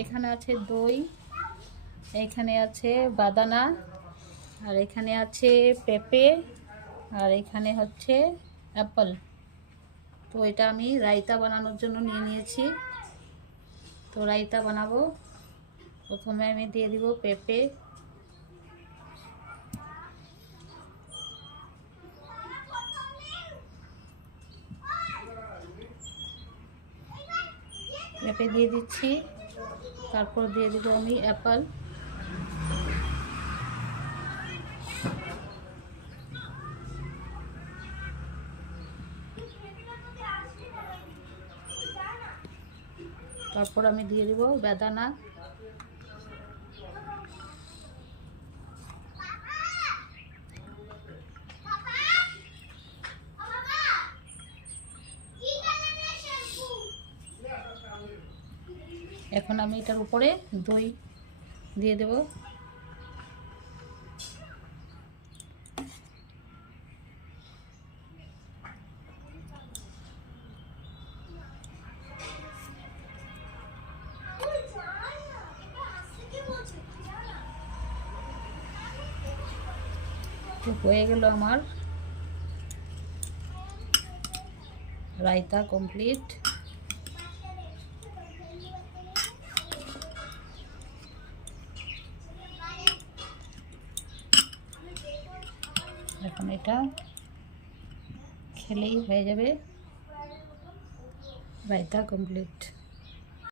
এখানে আছে দই, এখানে আছে বাদানা, আর এখানে আছে পেঁপে, আর এখানে হচ্ছে অ্যাপেল। তো এটা আমি রায়তা বানানোর জন্য নিয়ে নিয়েছি। তো রায়তা বানাবো। প্রথমে আমি দিয়ে দিব পেঁপে, পেঁপে দিয়ে দিচ্ছি। তারপর দিয়ে দিব আমি অ্যাপেল, তারপর আমি দিয়ে দিব বেদানা, এখন আমি এটার উপরে দই দিয়ে দেব। তো হয়ে গেল আমার রায়তা কমপ্লিট। এখন এটা খেলেই হয়ে যাবে রায়তা কমপ্লিট।